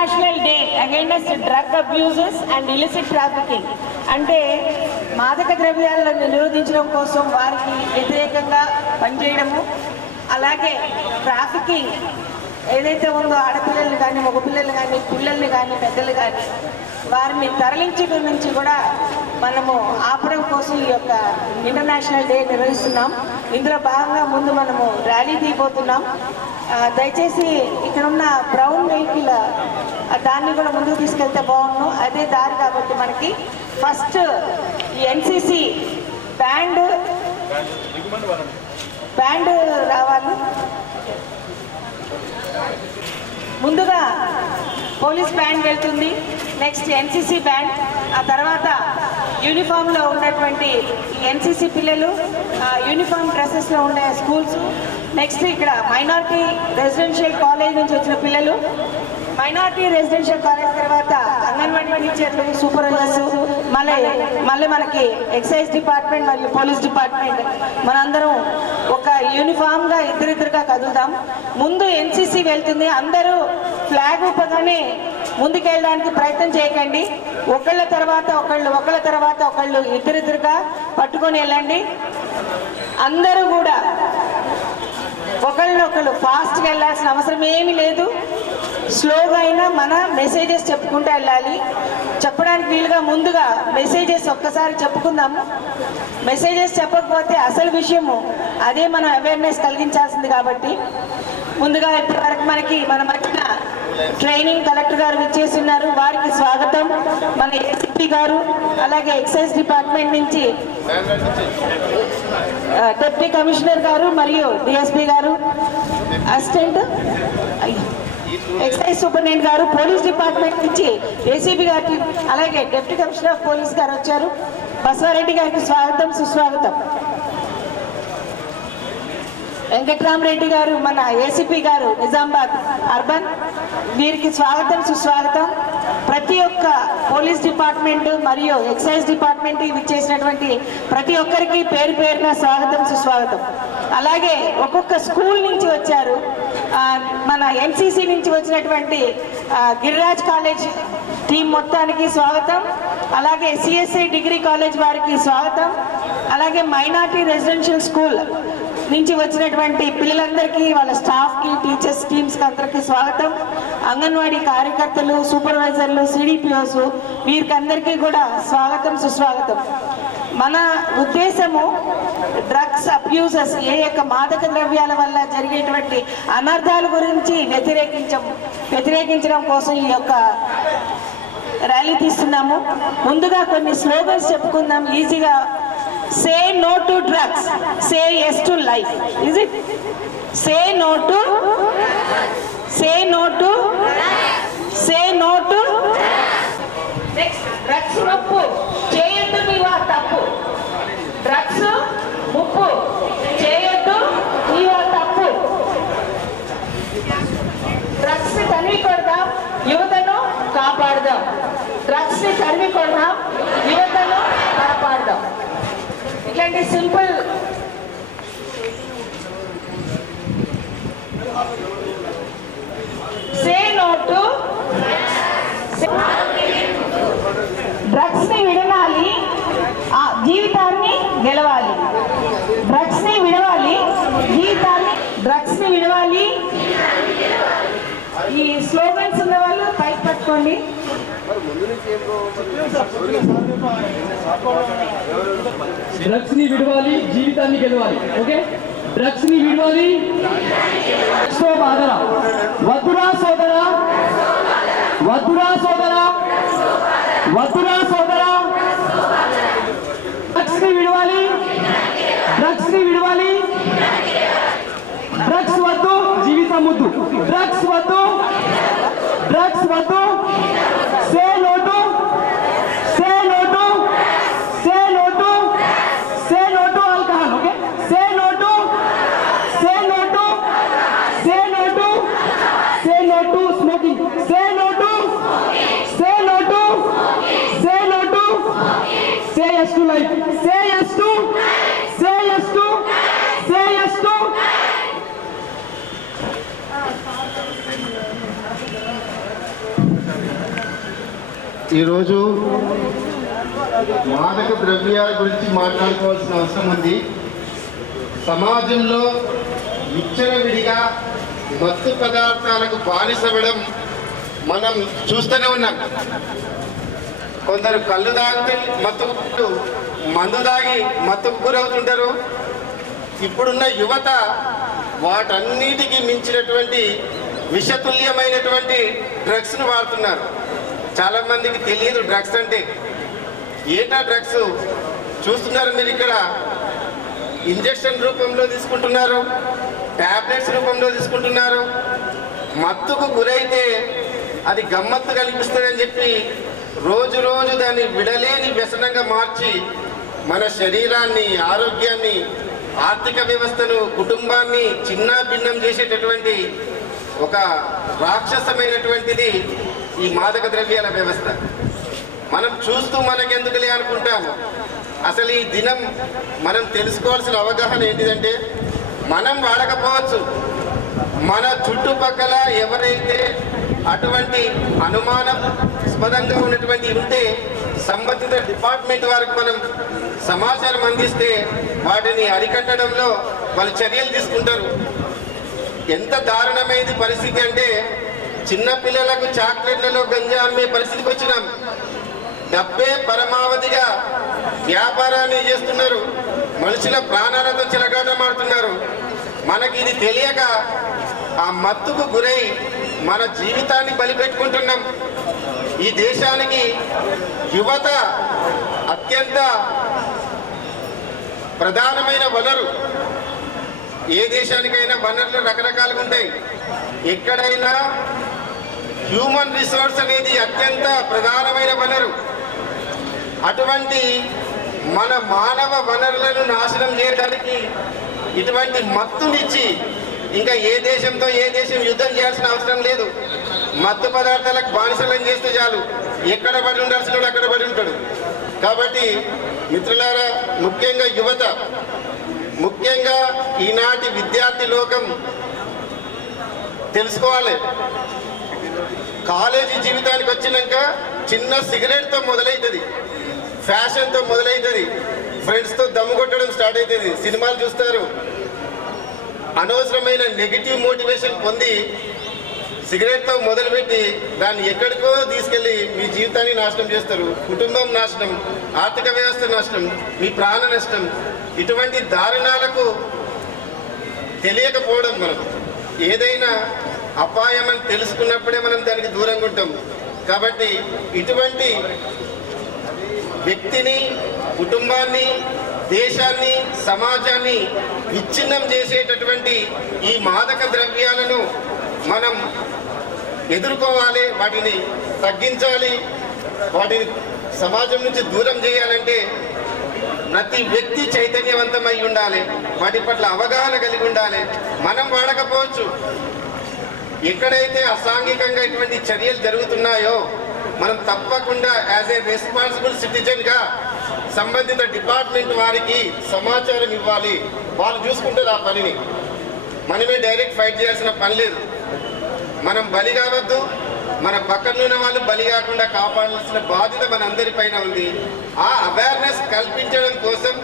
International day against drug abuses and illicit trafficking. అంటే మాదక ద్రవ్యాలను నిరోధించడం కోసం వారికి వ్యతిరేకంగా పనిచేయడము, అలాగే ట్రాఫికింగ్ ఏదైతే ఉందో ఆడపిల్లలు కానీ మగపిల్లలు కానీ పిల్లల్ని కానీ పెద్దలు కానీ వారిని తరలించడం నుంచి కూడా మనము ఆపడం కోసం ఈ యొక్క ఇంటర్నేషనల్ డే నిర్వహిస్తున్నాం. ఇందులో భాగంగా ముందు మనము ర్యాలీ తీయబోతున్నాం. దయచేసి ఇక్కడ ఉన్న బ్రౌన్ వెహికల్ దాన్ని కూడా ముందుకు తీసుకెళ్తే బాగుండు. అదే దారి కాబట్టి మనకి ఫస్ట్ ఎన్సిసి బ్యాండ్ రావాలి. ముందుగా పోలీస్ బ్యాండ్ వెళ్తుంది, నెక్స్ట్ ఎన్సిసి బ్యాండ్, ఆ తర్వాత యూనిఫామ్లో ఉన్నటువంటి ఎన్సిసి పిల్లలు, యూనిఫామ్ డ్రెస్సెస్లో ఉండే స్కూల్స్, నెక్స్ట్ ఇక్కడ మైనారిటీ రెసిడెన్షియల్ కాలేజ్ నుంచి వచ్చిన పిల్లలు, మైనారిటీ రెసిడెన్షియల్ కాలేజ్ తర్వాత అంగన్వాడీ టీచర్లు, సూపర్వైజర్స్, మళ్ళీ మనకి ఎక్సైజ్ డిపార్ట్మెంట్ మరియు పోలీస్ డిపార్ట్మెంట్, మనందరం ఒక యూనిఫామ్గా ఇద్దరిద్దరుగా కదులుదాం. ముందు ఎన్సిసి వెళ్తుంది, అందరూ ఫ్లాగ్ ఊపగానే ముందుకెళ్ళడానికి ప్రయత్నం చేయకండి. ఒకళ్ళ తర్వాత ఒకళ్ళు ఇద్దరిద్దరుగా పట్టుకొని వెళ్ళండి. అందరూ కూడా ఒకళ్ళనొకళ్ళు ఫాస్ట్గా వెళ్ళాల్సిన అవసరం ఏమీ లేదు. స్లోగా అయినా మన మెసేజెస్ చెప్పుకుంటూ వెళ్ళాలి. చెప్పడానికి వీలుగా ముందుగా మెసేజెస్ ఒక్కసారి చెప్పుకుందాము. మెసేజెస్ చెప్పకపోతే అసలు విషయము అదే మనం అవేర్నెస్ కలిగించాల్సింది. కాబట్టి ముందుగా ఇప్పటివరకు మన మధ్యన ట్రైనింగ్ కలెక్టర్ గారు విచ్చేసి ఉన్నారు, వారికి స్వాగతం. మన ఏసీపీ గారు, అలాగే ఎక్సైజ్ డిపార్ట్మెంట్ నుంచి డిప్యూటీ కమిషనర్ గారు మరియు డిఎస్పీ గారు, అసిస్టెంట్ ఎక్సైజ్ సూపరింటెండెంట్ గారు, పోలీస్ డిపార్ట్మెంట్ నుంచి ఏసీబీ గారికి, అలాగే డిప్యూటీ కమిషనర్ ఆఫ్ పోలీస్ గారు వచ్చారు. బసవారెడ్డి గారికి స్వాగతం, సుస్వాగతం. వెంకట్రామరెడ్డి గారు, మన ఏసీపీ గారు నిజామాబాద్ అర్బన్, వీరికి స్వాగతం, సుస్వాగతం. ప్రతి ఒక్క పోలీస్ డిపార్ట్మెంట్ మరియు ఎక్సైజ్ డిపార్ట్మెంట్ విచ్చేసినటువంటి ప్రతి ఒక్కరికి పేరు పేరున స్వాగతం, సుస్వాగతం. అలాగే ఒక్కొక్క స్కూల్ నుంచి వచ్చారు. మన ఎన్సిసి నుంచి వచ్చినటువంటి గిరిరాజ్ కాలేజ్ టీం మొత్తానికి స్వాగతం. అలాగే సిఎస్ఐ డిగ్రీ కాలేజ్ వారికి స్వాగతం. అలాగే మైనార్టీ రెసిడెన్షియల్ స్కూల్ నుంచి వచ్చినటువంటి పిల్లలందరికీ, వాళ్ళ స్టాఫ్కి, టీచర్స్, టీమ్స్కి అందరికీ స్వాగతం. అంగన్వాడీ కార్యకర్తలు, సూపర్వైజర్లు, సిడిపిఓస్, వీరికి అందరికీ కూడా స్వాగతం, సుస్వాగతం. మన ఉద్దేశము డ్రగ్స్ అబ్యూజెస్, ఏ యొక్క మాదక ద్రవ్యాల వల్ల జరిగేటువంటి అనర్థాల గురించి వ్యతిరేకించడం కోసం ఈ యొక్క ర్యాలీ తీస్తున్నాము. ముందుగా కొన్ని స్లోగన్స్ చెప్పుకుందాం ఈజీగా. Say no to drugs, say yes to life. Is it? Say no to next. Drugs muppu cheyoddu niva tappu. Drugs muppu cheyoddu niva tappu. Drugs ni tanvi kodam, యువతను కాపాడదాం. డ్రగ్స్ ని తరిమి కొడదాం, యువతను కాపాడదాం. ఇట్లాంటి simple say no to drugs ని విడనాలి, జీవితాన్ని గెలవాలి. డ్రగ్స్ ని విడవాలి, డ్రగ్స్ ని విడవాలి. ఈ స్లోగన్స్ ఉన్న వాళ్ళు పైకి పట్టుకోండి. డ్రగ్స్ ని విడవాలి, జీవితాన్ని గెలవాలి. ఓకే, డ్రగ్స్ ని విడవాలి. వద్దురా సోదరా, వద్దురా సోదరా, వద్దురా సోదరా. డ్రగ్స్ ని విడవాలి, డ్రగ్స్ ని విడవాలి. డ్రగ్స్ వద్దు, జీవితం వద్దు. డ్రగ్స్ వద్దు, డ్రగ్స్ వద్దు. Say no to, say no to, say no to, say no to alcohol. Okay, say no to, say no to, say no to, say no to smoking. Say no to, say no to, say no to, say yes to life. Say yes to, say yes to, say yes to. ఈరోజు మాదక ద్రవ్యాల గురించి మాట్లాడుకోవాల్సిన అవసరం ఉంది. సమాజంలో విచ్చలవిడిగా మత్తు పదార్థాలకు బానిసవ్వడం మనం చూస్తూనే ఉన్నాం. కొందరు కళ్ళు తాగితే మత్తుకు, మందు తాగి మత్తుకు గురవుతుంటారు. ఇప్పుడున్న యువత వాటన్నిటికీ మించినటువంటి విషతుల్యమైనటువంటి డ్రగ్స్ను వాడుతున్నారు. చాలా మందికి తెలియదు డ్రగ్స్ అంటే ఏటా. డ్రగ్స్ చూస్తున్నారు మీరు, ఇక్కడ ఇంజెక్షన్ రూపంలో తీసుకుంటున్నారు, టాబ్లెట్స్ రూపంలో తీసుకుంటున్నారు. మత్తుకు గురైతే అది గమ్మత్తు కనిపిస్తుందని చెప్పి రోజు రోజు దాన్ని విడలేని వ్యసనంగా మార్చి మన శరీరాన్ని, ఆరోగ్యాన్ని, ఆర్థిక వ్యవస్థను, కుటుంబాన్ని చిన్నా భిన్నం చేసేటటువంటి ఒక రాక్షసమైనటువంటిది ఈ మాదక ద్రవ్యాల వ్యవస్థ. మనం చూస్తూ మనకెందుకులే అనుకుంటాము. అసలు ఈ దినం మనం తెలుసుకోవాల్సిన అవగాహన ఏంటిదంటే, మనం వాడకపోవచ్చు, మన చుట్టుపక్కల ఎవరైతే అటువంటి అనుమానాస్పదంగా ఉన్నటువంటి ఉంటే సంబంధిత డిపార్ట్మెంట్ వారికి మనం సమాచారం అందిస్తే వాటిని అరికట్టడంలో వాళ్ళు చర్యలు తీసుకుంటారు. ఎంత దారుణమైనది పరిస్థితి అంటే, చిన్నపిల్లలకు చాక్లెట్లలో గంజా అమ్మే పరిస్థితికి వచ్చినాం. డబ్బే పరమావధిగా వ్యాపారాన్ని చేస్తున్నారు. మనుషుల ప్రాణాలతో చెలగాటమాడుతున్నారు. మనకి ఇది తెలియక ఆ మత్తుకు గురై మన జీవితాన్ని బలిపెట్టుకుంటున్నాం. ఈ దేశానికి యువత అత్యంత ప్రధానమైన వనరు. ఏ దేశానికైనా వనరులు రకరకాలుగా ఉంటాయి. ఎక్కడైనా హ్యూమన్ రిసోర్స్ అనేది అత్యంత ప్రధానమైన వనరు. అటువంటి మన మానవ వనరులను నాశనం చేయడానికి ఇటువంటి మత్తునిచ్చి ఇంకా ఏ దేశంతో ఏ దేశం యుద్ధం చేయాల్సిన అవసరం లేదు. మత్తు పదార్థాలకు బానిసలను చేస్తే చాలు, ఎక్కడ పడి ఉండాల్సిన అక్కడ పడి ఉంటాడు. కాబట్టి మిత్రులారా, ముఖ్యంగా యువత, ముఖ్యంగా ఈనాటి విద్యార్థి లోకం తెలుసుకోవాలి. కాలేజీ జీవితానికి వచ్చినాక చిన్న సిగరెట్తో మొదలవుతుంది, ఫ్యాషన్తో మొదలవుతుంది, ఫ్రెండ్స్తో దమ్ము కొట్టడం స్టార్ట్ అవుతుంది, సినిమాలు చూస్తారు. అనవసరమైన నెగిటివ్ మోటివేషన్ పొంది సిగరెట్తో మొదలుపెట్టి దాన్ని ఎక్కడికో తీసుకెళ్ళి మీ జీవితాన్ని నాశనం చేస్తారు. కుటుంబం నాశనం, ఆర్థిక వ్యవస్థ నాశనం, మీ ప్రాణ నష్టం. ఇటువంటి దారుణాలకు తెలియకపోవడం, మనం ఏదైనా అపాయమని తెలుసుకున్నప్పుడే మనం దానికి దూరంగా ఉంటాం. కాబట్టి ఇటువంటి వ్యక్తిని, కుటుంబాన్ని, దేశాన్ని, సమాజాన్ని విచ్ఛిన్నం చేసేటటువంటి ఈ మాదక ద్రవ్యాలను మనం ఎదుర్కోవాలి, వాటిని తగ్గించాలి. వాటిని సమాజం నుంచి దూరం చేయాలంటే ప్రతి వ్యక్తి చైతన్యవంతమై ఉండాలి, వాటి పట్ల అవగాహన కలిగి ఉండాలి. మనం వాడకపోవచ్చు, ఎక్కడైతే అసాంఘికంగా ఇటువంటి చర్యలు జరుగుతున్నాయో మనం తప్పకుండా యాజ్ ఏ రెస్పాన్సిబుల్ సిటిజన్గా సంబంధిత డిపార్ట్మెంట్ వారికి సమాచారం ఇవ్వాలి. వాళ్ళు చూసుకుంటారు ఆ పనిని. మనమే డైరెక్ట్ ఫైట్ చేయాల్సిన పని లేదు. మనం బలి కావద్దు, మన పక్కనున్న వాళ్ళు బలి కాకుండా కాపాడాల్సిన బాధ్యత మన అందరిపైన ఉంది. ఆ అవేర్నెస్ కల్పించడం కోసం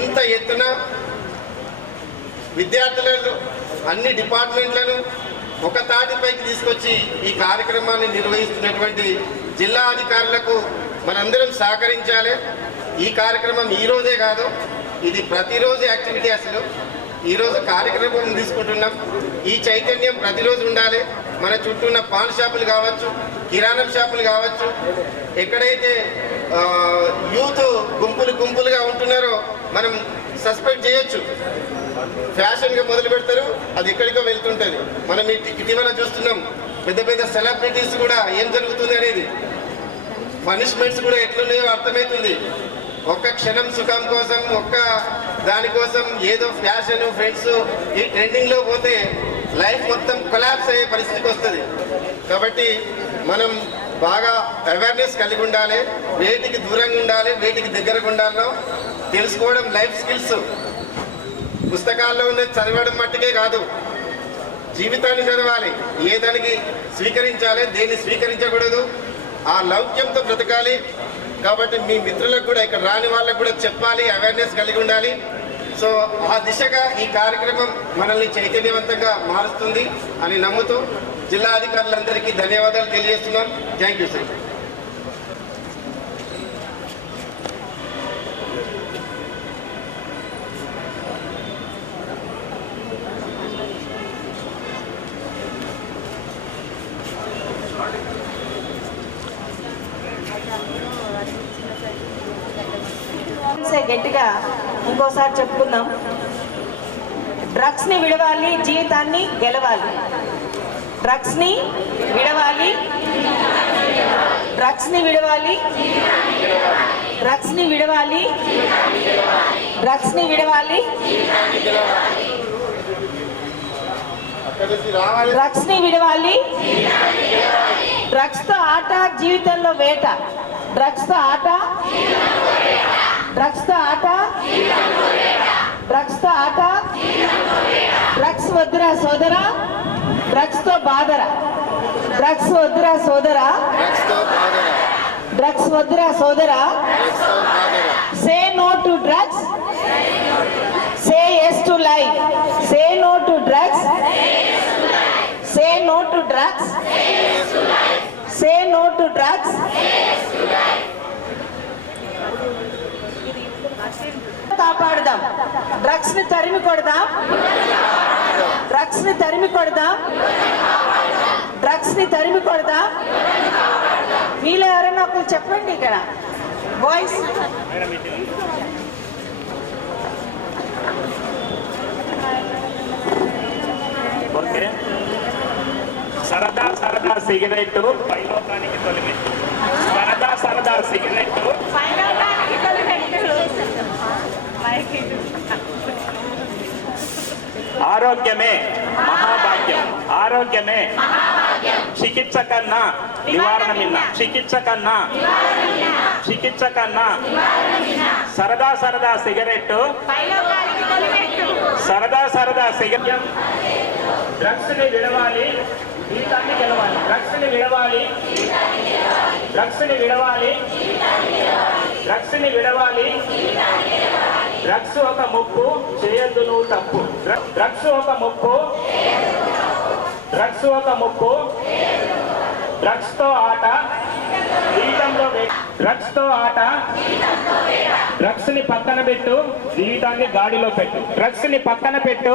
ఇంత ఎత్తున విద్యార్థులను, అన్ని డిపార్ట్మెంట్లను ఒక తాటిపైకి తీసుకొచ్చి ఈ కార్యక్రమాన్ని నిర్వహిస్తున్నటువంటి జిల్లా అధికారులకు మనందరం సహకరించాలి. ఈ కార్యక్రమం ఈరోజే కాదు, ఇది ప్రతిరోజు యాక్టివిటీ. అసలు ఈరోజు కార్యక్రమం తీసుకుంటున్నాం. ఈ చైతన్యం ప్రతిరోజు ఉండాలి. మన చుట్టూ ఉన్న పాన్ షాపులు కావచ్చు, కిరాణం షాపులు కావచ్చు, ఎక్కడైతే యూత్ గుంపులుగా ఉంటున్నారో మనం సస్పెక్ట్ చేయొచ్చు. ఫ్యాషన్గా మొదలు పెడతారు, అది ఎక్కడికో వెళ్తుంటుంది. మనం ఇటీవల చూస్తున్నాం, పెద్ద పెద్ద సెలబ్రిటీస్ కూడా ఏం జరుగుతుంది అనేది, పనిష్మెంట్స్ కూడా ఎట్లున్నాయో అర్థమవుతుంది. ఒక్క క్షణం సుఖం కోసం, ఒక్క దానికోసం ఏదో ఫ్యాషన్, ఫ్రెండ్స్ ఈ ట్రెండింగ్లో పోతే లైఫ్ మొత్తం కొలాప్స్ అయ్యే పరిస్థితికి వస్తుంది. కాబట్టి మనం బాగా అవేర్నెస్ కలిగి ఉండాలి, వేటికి దూరంగా ఉండాలి, వేటికి దగ్గరగా ఉండాలో తెలుసుకోవడం. లైఫ్ స్కిల్స్ పుస్తకాల్లో ఉన్నది చదవడం మట్టుకే కాదు, జీవితాన్ని చదవాలి. ఏ దానికి స్వీకరించాలి, దేన్ని స్వీకరించకూడదు, ఆ లౌక్యంతో బ్రతకాలి. కాబట్టి మీ మిత్రులకు కూడా, ఇక్కడ రాని వాళ్ళకు కూడా చెప్పాలి, అవేర్నెస్ కలిగి ఉండాలి. సో ఆ దిశగా ఈ కార్యక్రమం మనల్ని చైతన్యవంతంగా మారుస్తుంది అని నమ్ముతూ జిల్లా అధికారులందరికీ ధన్యవాదాలు తెలియజేస్తున్నాం. Thank you sir. గట్టిగా ఇంకోసారి చెప్పుకుందాం. డ్రగ్స్ని విడవాలి, జీవితాన్ని గెలవాలి. డ్రగ్స్ని విడవాలి, డ్రగ్స్ని విడవాలి, డ్రగ్స్ని విడవాలి, డ్రగ్స్ని విడవాలి, డ్రగ్స్ని విడవాలి. డ్రగ్స్తో ఆట, జీవితంలో వేట. డ్రగ్స్తో ఆట, డ్రగ్స్తో ఆట, డ్రగ్స్తో ఆట. డ్రగ్స్ వద్దురా సోదరా, డ్రగ్స్తో బాధరా. డ్రగ్స్ వద్దురా సోదరా, డ్రగ్స్ వద్దురా సోదరా. Say no to drugs, say yes to life. Say no to drugs, say no to drugs, say no to drugs. కాపాడుదాం, డ్రగ్స్ ని తరిమి కొడదాం, డ్రగ్స్ ని తరిమి కొడదాం, డ్రగ్స్ ని తరిమి కొడదాం. మీలో ఎవరైనా ఒకరు చెప్పండి ఇక్కడ బాయ్స్. ఓకే. సరదా సరదా సిగరెట్ పైలోకానికి తొలిమెట్టు. సరదా సరదా సిగరెట్ ఆరోగ్యమే మహాభాగ్యం. ఆరోగ్యమే చికిత్స కన్నా నివారణ మిన్న. చికిత్స కన్నా, చికిత్స కన్నా. సరదా సరదా సిగరెట్, సరదా సరదా సిగరెట్. డ్రగ్స్ ని విడవాలి, జీవితాన్ని గెలవాలి. డ్రగ్స్ ని విడవాలి, డ్రగ్స్ ని విడవాలి, డ్రగ్స్ ని విడవాలి. డ్రగ్స్ ఒక ముప్పు, చేయొద్దు నువ్వు తప్పు. డ్రగ్స్ ఒక ముప్పు, డ్రగ్స్ ఒక ముప్పు. డ్రగ్స్ తో ఆట, జీవితంలో డ్రగ్స్ తో ఆట. డ్రగ్స్ ని పక్కన పెట్టు, జీవితాన్ని గాడిలో పెట్టు. డ్రగ్స్ ని పక్కన పెట్టు,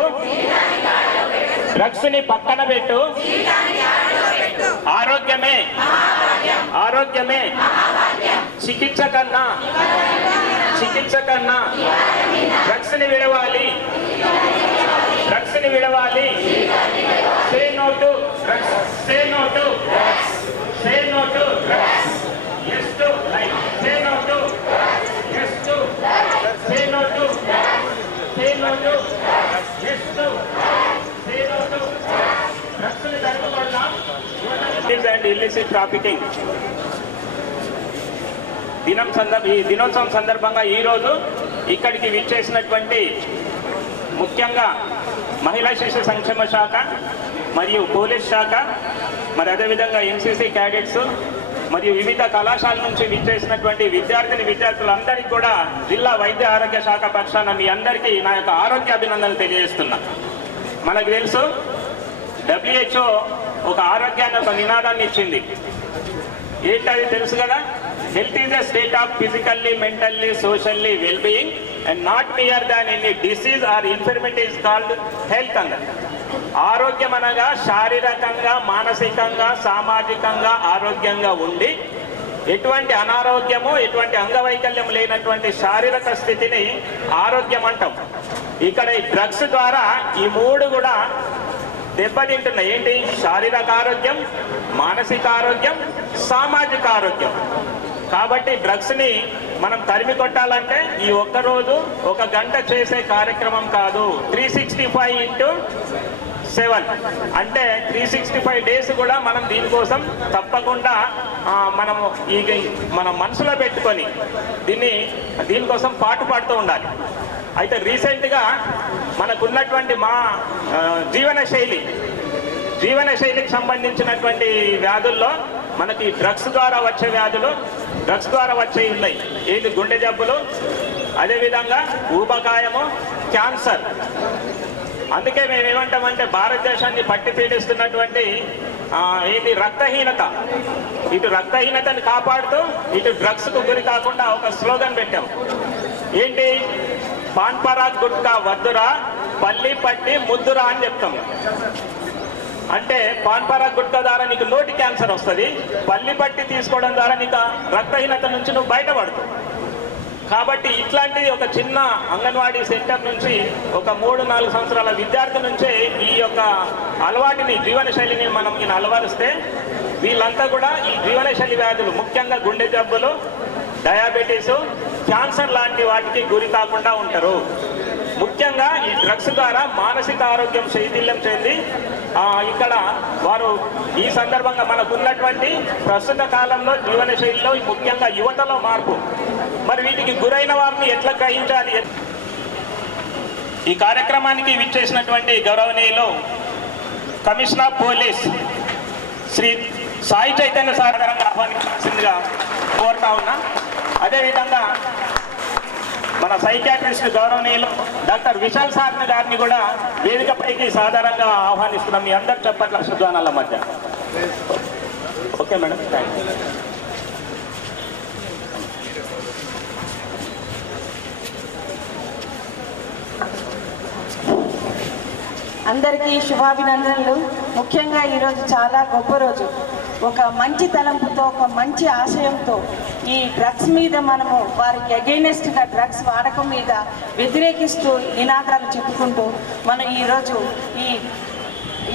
డ్రగ్స్ ని పక్కన పెట్టు. ఆరోగ్యమే, ఆరోగ్యమే చికిత్స కన్నా, చికిత్స కన్నా. డ్రగ్స్ ని విడవాలి, డ్రగ్స్ ని విడవాలి. Say no to drugs, say no to drugs, say no to drugs, yes to life. Say no to, yes to, say no to, say no to, yes to, say no to. Drugs ని తరిమికొడదాం. And illicit trafficking ఈ దినోత్సవం సందర్భంగా ఈరోజు ఇక్కడికి విచ్చేసినటువంటి ముఖ్యంగా మహిళా శిశు సంక్షేమ శాఖ మరియు పోలీస్ శాఖ, మరి అదేవిధంగా ఎన్సీసీ క్యాడెట్స్ మరియు వివిధ కళాశాల నుంచి విచ్చేసినటువంటి విద్యార్థులందరికీ కూడా జిల్లా వైద్య ఆరోగ్య శాఖ పక్షాన మీ అందరికీ నా యొక్క ఆరోగ్య అభినందనలు తెలియజేస్తున్నా. మనకు తెలుసు WHO ఒక ఆరోగ్యాన్ని ఒక నినాదాన్ని ఇచ్చింది. ఏంటది తెలుసు కదా? Health is a state of physically, mentally, socially wellbeing and not near than any disease are infirmity is called health అన్నది. ఆరోగ్యం అనగా శారీరకంగా, మానసికంగా, సామాజికంగా ఆరోగ్యంగా ఉండి ఎటువంటి అనారోగ్యము, ఎటువంటి అంగవైకల్యం లేనటువంటి శారీరక స్థితిని ఆరోగ్యం అంటాం. ఇక్కడ ఈ డ్రగ్స్ ద్వారా ఈ మూడు కూడా దెబ్బతింటున్నాయి. ఏంటి? శారీరక ఆరోగ్యం, మానసిక ఆరోగ్యం, సామాజిక ఆరోగ్యం. కాబట్టి డ్రగ్స్ని మనం తరిమి కొట్టాలంటే ఈ ఒక్కరోజు ఒక గంట చేసే కార్యక్రమం కాదు. 365x7 అంటే 365 డేస్ కూడా మనం దీనికోసం తప్పకుండా మనము మన మనసులో పెట్టుకొని దీనికోసం పాటుపడుతూ ఉండాలి. అయితే రీసెంట్గా మనకున్నటువంటి మా జీవన శైలికి సంబంధించినటువంటి వ్యాధుల్లో మనకి డ్రగ్స్ ద్వారా వచ్చే వ్యాధులు, డ్రగ్స్ ద్వారా వచ్చే ఉన్నాయి. ఏది గుండె జబ్బులు, అదేవిధంగా ఊబకాయము, క్యాన్సర్. అందుకే మేము ఏమంటామంటే భారతదేశాన్ని పట్టి పీడిస్తున్నటువంటి ఏంటి రక్తహీనత, ఇటు రక్తహీనతని కాపాడుతూ ఇటు డ్రగ్స్కు గురి కాకుండా ఒక స్లోగన్ పెట్టాం. ఏంటి? పాన్ పరాగ్ గుట్కా వద్దురా, పల్లి పట్టి ముద్దురా అని చెప్తాం. అంటే పాన్ పరాగ్ గుట్కా ద్వారా నీకు నోటి క్యాన్సర్ వస్తుంది, పల్లి పట్టి తీసుకోవడం ద్వారా నీకు రక్తహీనత నుంచి నువ్వు బయటపడుతావు. కాబట్టి ఇట్లాంటి ఒక చిన్న అంగన్వాడీ సెంటర్ నుంచి ఒక 3-4 సంవత్సరాల విద్యార్థి నుంచే ఈ యొక్క అలవాటుని, జీవనశైలిని మనం అలవరిస్తే వీళ్ళంతా కూడా ఈ జీవనశైలి వ్యాధులు, ముఖ్యంగా గుండె జబ్బులు, డయాబెటీసు, క్యాన్సర్ లాంటి వాటికి గురి కాకుండా ఉంటారు. ముఖ్యంగా ఈ డ్రగ్స్ ద్వారా మానసిక ఆరోగ్యం శైథిల్యం చెంది ఇక్కడ వారు ఈ సందర్భంగా మనకున్నటువంటి ప్రస్తుత కాలంలో జీవనశైలిలో ముఖ్యంగా యువతలో మార్పు, మరి వీటికి గురైన వారిని ఎట్లా గ్రహించాలి? ఈ కార్యక్రమానికి విచ్చేసినటువంటి గౌరవనీయులు commissioner of police Shri Sai Chaitanya సాధారణంగా ఆహ్వానించాల్సిందిగా కోరుతా ఉన్నా. అదేవిధంగా మన సైకాట్రిస్ట్ గౌరవనీయులు డాక్టర్ విశాల్ సార్ని గారిని కూడా వేదికపైకి సాధారణంగా ఆహ్వానిస్తున్నాం. మీ అందరు చెప్పట్ల శుద్ధానాల మధ్య. Okay madam, thank you. అందరికీ శుభాభినందనలు. ముఖ్యంగా ఈరోజు చాలా గొప్ప రోజు. ఒక మంచి తలంపుతో, ఒక మంచి ఆశయంతో ఈ డ్రగ్స్ మీద మనము వారికి అగైనెస్ట్గా డ్రగ్స్ వాడకం మీద వ్యతిరేకిస్తూ నినాదాలు చెప్పుకుంటూ మనం ఈరోజు ఈ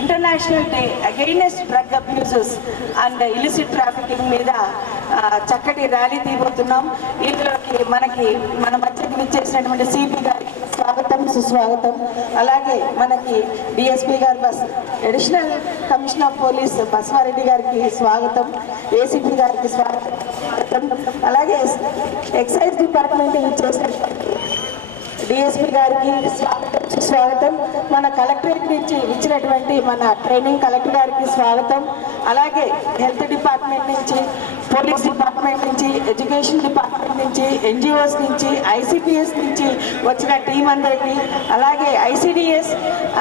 international day against drug abuses and illicit trafficking మీద చక్కటి ర్యాలీ తీయబోతున్నాం. ఇందులోకి మన మధ్యకి విచ్చేసినటువంటి సిపి గారికి స్వాగతం, సుస్వాగతం. అలాగే మనకి డిఎస్పీ గారు, additional commissioner of police Baswareddy గారికి స్వాగతం, ఏసీపీ గారికి స్వాగతం. అలాగే ఎక్సైజ్ డిపార్ట్మెంట్ విచ్చేసినటువంటి డిఎస్పీ గారికి స్వాగతం, సుస్వాగతం. మన కలెక్టరేట్ నుంచి ఇచ్చినటువంటి మన ట్రైనింగ్ కలెక్టర్ గారికి స్వాగతం. అలాగే హెల్త్ డిపార్ట్మెంట్ నుంచి, పోలీస్ డిపార్ట్మెంట్ నుంచి, ఎడ్యుకేషన్ డిపార్ట్మెంట్ నుంచి, ఎన్జిఓస్ నుంచి, ఐసిపిఎస్ నుంచి వచ్చిన టీం అందరికీ, అలాగే ఐసిడిఎస్,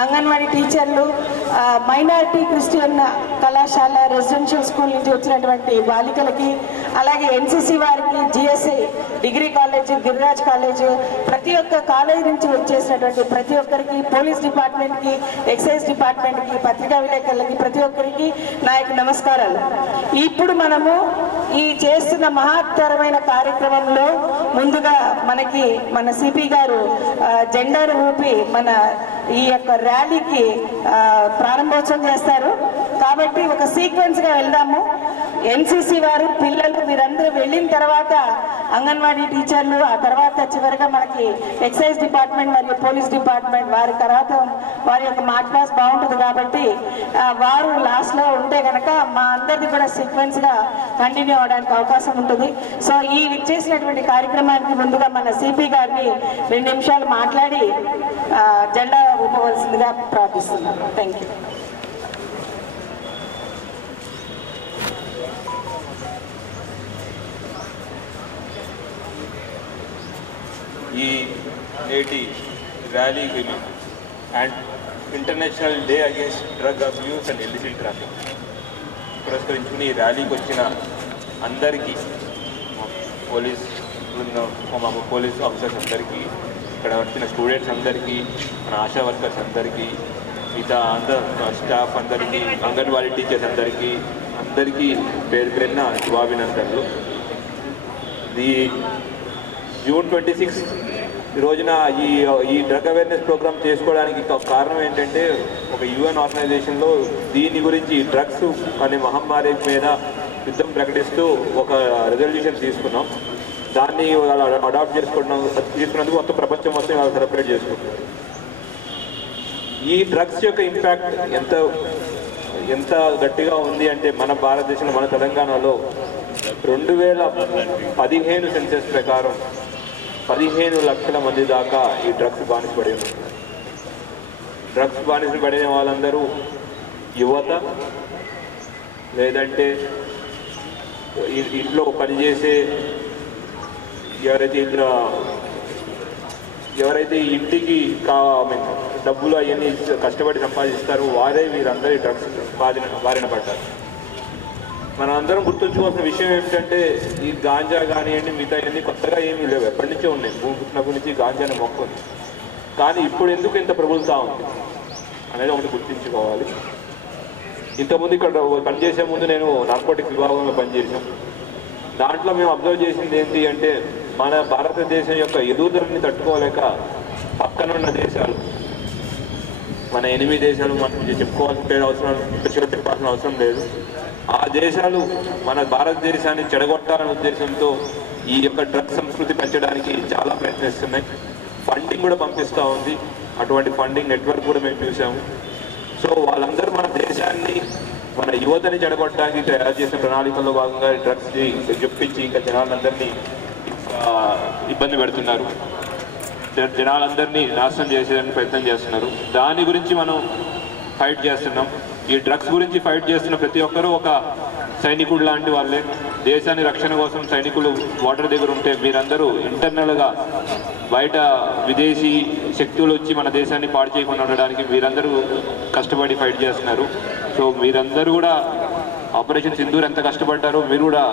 అంగన్వాడీ టీచర్లు, మైనారిటీ క్రిస్టియన్ కళాశాల రెసిడెన్షియల్ స్కూల్ నుంచి వచ్చినటువంటి బాలికలకి, అలాగే ఎన్సిసి వారికి, GSI degree college, Giriraj college, ప్రతి ఒక్క కాలేజ్ నుంచి వచ్చేసినటువంటి ప్రతి ఒక్కరికి, పోలీస్ డిపార్ట్మెంట్కి, ఎక్సైజ్ డిపార్ట్మెంట్కి, పత్రికా విలేకరులకి, ప్రతి ఒక్కరికి నా యొక్క నమస్కారాలు. ఇప్పుడు మనము ఈ చేస్తున్న మహత్తరమైన కార్యక్రమంలో ముందుగా మన సిపి గారు జెండాను ఊపి మన ఈ యొక్క ర్యాలీకి ప్రారంభోత్సవం చేస్తారు. కాబట్టి ఒక సీక్వెన్స్గా వెళ్దాము. ఎన్సిసి వారు, పిల్లలు వీరందరూ వెళ్ళిన తర్వాత అంగన్వాడీ టీచర్లు, ఆ తర్వాత చివరిగా మనకి ఎక్సైజ్ డిపార్ట్మెంట్ మరియు పోలీస్ డిపార్ట్మెంట్ వారి తర్వాత వారి యొక్క మార్చ్ పాస్ బాగుంటుంది. కాబట్టి వారు లాస్ట్లో ఉంటే కనుక మా అందరిది కూడా సీక్వెన్స్గా కంటిన్యూ అవడానికి అవకాశం ఉంటుంది. సో ఈ చేసినటువంటి కార్యక్రమానికి ముందుగా మన సిపి గారిని 2 నిమిషాలు మాట్లాడి జెండా ఊపవలసిందిగా ప్రార్థిస్తున్నాను. Thank you. ఈ నేటి ర్యాలీకి and international day against drug abuse and illicit traffic పురస్కరించుకుని ఈ ర్యాలీకి వచ్చిన అందరికీ, పోలీస్ ఆఫీసర్స్ అందరికీ, ఇక్కడ వచ్చిన స్టూడెంట్స్ అందరికీ, మన ఆశా వర్కర్స్ అందరికీ, మిగతా స్టాఫ్ అందరికీ, అంగన్వాడీ టీచర్స్ అందరికీ పేరు పేరున శుభాభినందనలు. ఈ జూన్ 26 రోజున ఈ డ్రగ్ అవేర్నెస్ ప్రోగ్రామ్ చేసుకోవడానికి కారణం ఏంటంటే, ఒక యుఎన్ ఆర్గనైజేషన్లో దీని గురించి డ్రగ్స్ అనే మహమ్మారి మీద యుద్ధం ప్రకటిస్తూ ఒక రెజల్యూషన్ తీసుకున్నాం. దాన్ని అడాప్ట్ తీసుకున్నందుకు మొత్తం ప్రపంచం మొత్తం ఇవాళ సెలబ్రేట్ చేసుకుంటున్నాం. ఈ డ్రగ్స్ యొక్క ఇంపాక్ట్ ఎంత గట్టిగా ఉంది అంటే, మన భారతదేశంలో, మన తెలంగాణలో 2015 సెన్సెస్ ప్రకారం 15 లక్షల మంది దాకా ఈ డ్రగ్స్ బానిస పడి ఉన్నారు. డ్రగ్స్ బానిస పడిన వాళ్ళందరూ యువత, లేదంటే ఇంట్లో పనిచేసే ఎవరైతే ఇంటికి డబ్బులు అవన్నీ కష్టపడి సంపాదిస్తారో వారే వీరందరి డ్రగ్స్ బారిన పడ్డారు. మనం అందరం గుర్తుంచుకోవాల్సిన విషయం ఏమిటంటే ఈ గాంజా కానివ్వండి మిగతా అన్నీ కొత్తగా ఏమీ లేవు, ఎప్పటి నుంచో ఉన్నాయి. భూమి పుట్టినప్పటి నుంచి గాంజాని మొక్క ఉంది. కానీ ఇప్పుడు ఎందుకు ఇంత ప్రబలుతా ఉంది అనేది ఒకటి గుర్తించుకోవాలి. ఇంతకుముందు ఇక్కడ పనిచేసే ముందు నేను నార్కోటిక్ విభాగంలో పనిచేసాను. దాంట్లో మేము అబ్జర్వ్ చేసింది ఏంటి అంటే మన భారతదేశం యొక్క ఎదుగుదలని తట్టుకోలేక పక్కనున్న దేశాలు, మన 8 దేశాలు మనం చెప్పుకోవాల్సిన పేరు చెప్పాల్సిన అవసరం లేదు. ఆ దేశాలు మన భారతదేశాన్ని చెడగొట్టాలనే ఉద్దేశంతో ఈ యొక్క డ్రగ్ సంస్కృతి పెంచడానికి చాలా ప్రయత్నిస్తున్నాయి. ఫండింగ్ కూడా పంపిస్తూ ఉంది. అటువంటి ఫండింగ్ నెట్వర్క్ కూడా మేము చూసాము. సో వాళ్ళందరూ మన దేశాన్ని, మన యువతని చెడగొట్టడానికి తయారు చేసిన ప్రణాళికల్లో భాగంగా డ్రగ్స్ని జొప్పించి ఇంకా జనాలందరినీ ఇబ్బంది పెడుతున్నారు. జనాలందరినీ నాశనం చేసేదానికి ప్రయత్నం చేస్తున్నారు. దాని గురించి మనం ఫైట్ చేస్తున్నాం. ఈ డ్రగ్స్ గురించి ఫైట్ చేస్తున్న ప్రతి ఒక్కరూ ఒక సైనికుడు లాంటి వాళ్ళే. దేశాన్ని రక్షణ కోసం సైనికులు వాటర్ దగ్గర ఉంటే మీరందరూ ఇంటర్నల్గా బయట విదేశీ శక్తులు వచ్చి మన దేశాన్ని పాడు చేయకుండా ఉండడానికి మీరందరూ కష్టపడి ఫైట్ చేస్తున్నారు. సో మీరందరూ కూడా ఆపరేషన్ సింధూర్ ఎంత కష్టపడ్డారో మీరు కూడా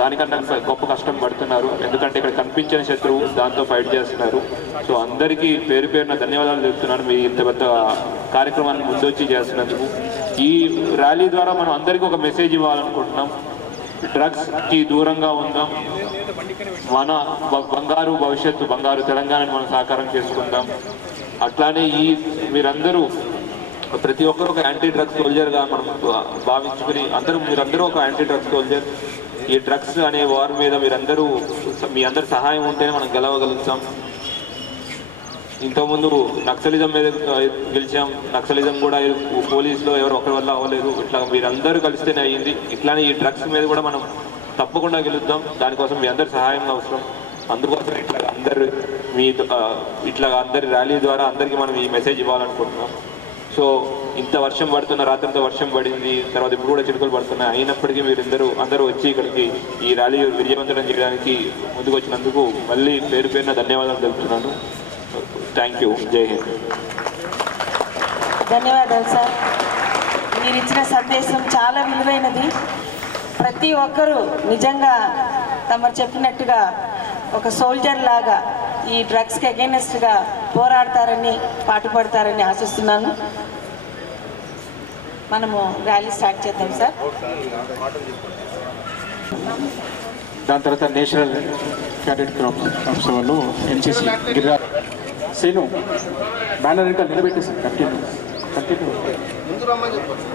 దానికన్నా గొప్ప కష్టం పడుతున్నారు. ఎందుకంటే ఇక్కడ కనిపించని శత్రువు, దాంతో ఫైట్ చేస్తున్నారు. సో అందరికీ పేరు పేరున ధన్యవాదాలు చెప్తున్నాను మీ ఇంత పెద్ద కార్యక్రమాన్ని ముందొచ్చి చేస్తున్నందుకు. ఈ ర్యాలీ ద్వారా మనం అందరికీ ఒక మెసేజ్ ఇవ్వాలనుకుంటున్నాం. డ్రగ్స్కి దూరంగా ఉందాం, మన బంగారు భవిష్యత్తు, బంగారు తెలంగాణని మనం సాకారం చేసుకుందాం. అట్లానే మీరందరూ ప్రతి ఒక్కరు ఒక యాంటీ డ్రగ్స్ సోల్జర్గా మనం భావించుకుని మీరందరూ ఒక యాంటీ డ్రగ్స్ సోల్జర్. ఈ డ్రగ్స్ అనే వారి మీద మీ అందరి సహాయం ఉంటేనే మనం గెలవగలుగుతాం. ఇంతకుముందు నక్సలిజం మీద గెలిచాం. నక్సలిజం కూడా పోలీసులో ఎవరు ఒకరి వల్ల అవ్వలేదు. ఇట్లా మీరందరూ కలిస్తేనే అయ్యింది. ఇట్లానే ఈ డ్రగ్స్ మీద కూడా మనం తప్పకుండా గెలుద్దాం. దానికోసం మీ అందరి సహాయం అవసరం. అందుకోసం ఇట్లా అందరి ర్యాలీ ద్వారా అందరికీ మనం ఈ మెసేజ్ ఇవ్వాలనుకుంటున్నాం. సో ఇంత వర్షం పడుతున్న, రాత్రంతా వర్షం పడింది, తర్వాత ఇప్పుడు కూడా చినుకులు పడుతున్నాయి. అయినప్పటికీ అందరూ వచ్చి ఇక్కడికి ఈ ర్యాలీ విజయవంతం చేయడానికి ముందుకు వచ్చినందుకు మళ్ళీ పేరు పేరున ధన్యవాదాలు తెలుపుతున్నాను. Thank you. జై హింద్. ధన్యవాదాలు సార్. మీరు ఇచ్చిన సందేశం చాలా విలువైనది. ప్రతి ఒక్కరూ నిజంగా తమరు చెప్పినట్టుగా ఒక సోల్జర్ లాగా ఈ డ్రగ్స్కి అగైనెస్ట్గా పోరాడతారని, పాటుపడతారని ఆశిస్తున్నాను. మనము ర్యాలీ స్టార్ట్ చేద్దాం సార్. దాని తర్వాత నేషనల్ క్యాడెట్ క్రాప్స్ వాళ్ళు ఎన్సీసీ గిరిరా సేను బ్యానర్ ఇంకా నిలబెట్టి సార్. కంటిన్యూ ముందు రమ్మని చెప్పండి.